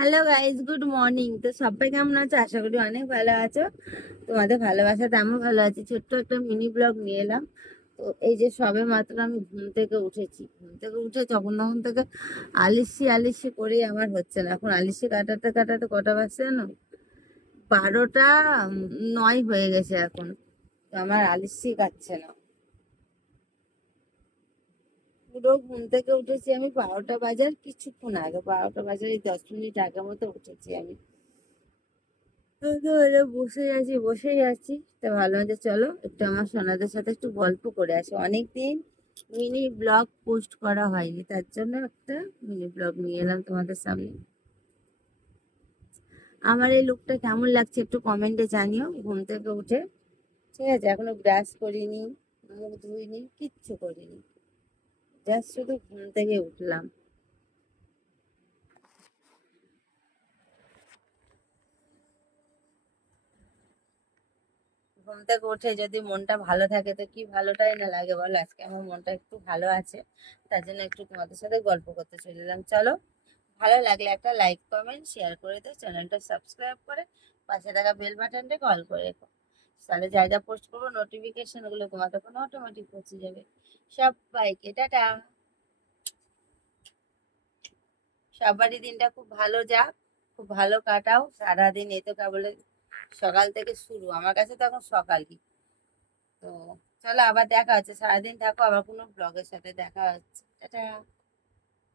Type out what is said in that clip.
Hello guys good morning তো সবাই কেমন আছো? আশা করি অনেক ভালো আছো। তোমাদের ভালোবাসাতে আমিও ভালো আছি। ছোট্ট একটা মিনি ব্লগ নিয়ে এলাম। তো এই যে সবে মাত্র আমি ঘুম থেকে উঠেছি। ঘুম থেকে উঠে তখন তখন থেকে আলিসি আলিসি করেই আমার হচ্ছে না। এখন আলিসি কাটাতে কাটাতে কটা বাজছে জানো? বারোটা নয় হয়ে গেছে এখন। তো আমার আলিসি কাটছে না। পুরো ঘুম থেকে উঠেছি আমি বারোটা বাজার, কিছুক্ষণ আগে বারোটা বাজার এই দশ মিনিট আগে মতো উঠেছি আমি। বসে আছি, বসেই আছি। তা ভালো যে চলো একটু আমার সোনাদের সাথে একটু গল্প করে আসি। অনেকদিন মিনি ব্লগ পোস্ট করা হয়নি, তার জন্য একটা মিনি ব্লগ নিয়ে এলাম তোমাদের সামনে। আমার এই লুকটা কেমন লাগছে একটু কমেন্টে জানিও, ঘুম থেকে উঠে। ঠিক আছে, এখনও ব্রাশ করিনি, মুখ ধুইনি, কিচ্ছু করিনি। জাস্ট শুধু ঘুম থেকে উঠলাম। ঘুম থেকে উঠে যদি মনটা ভালো থাকে, তো কি ভালোটাই না লাগে বলো? আজকে আমার মনটা একটু ভালো আছে, তার জন্য একটু তোমাদের সাথে গল্প করতে চলে এলাম। চলো, ভালো লাগলে একটা লাইক কমেন্ট শেয়ার করে দাও, চ্যানেলটা সাবস্ক্রাইব করে পাশে থাকা বেল বাটনটা কল করে রেখো। তাহলে যা যা পোস্ট করব নোটিফিকেশনগুলো তোমাদের কোনো অটোমেটিক পৌঁছে যাবে। সব সবাইকে টাটা সবারই দিনটা খুব ভালো যাক, খুব ভালো কাটাও। সারাদিন এই তো কেবল সকাল থেকে শুরু, আমার কাছে তো এখন সকালই। তো চলো আবার দেখা হচ্ছে, সারাদিন থাকো, আবার কোনো ব্লগের সাথে দেখা হচ্ছে। টাটা।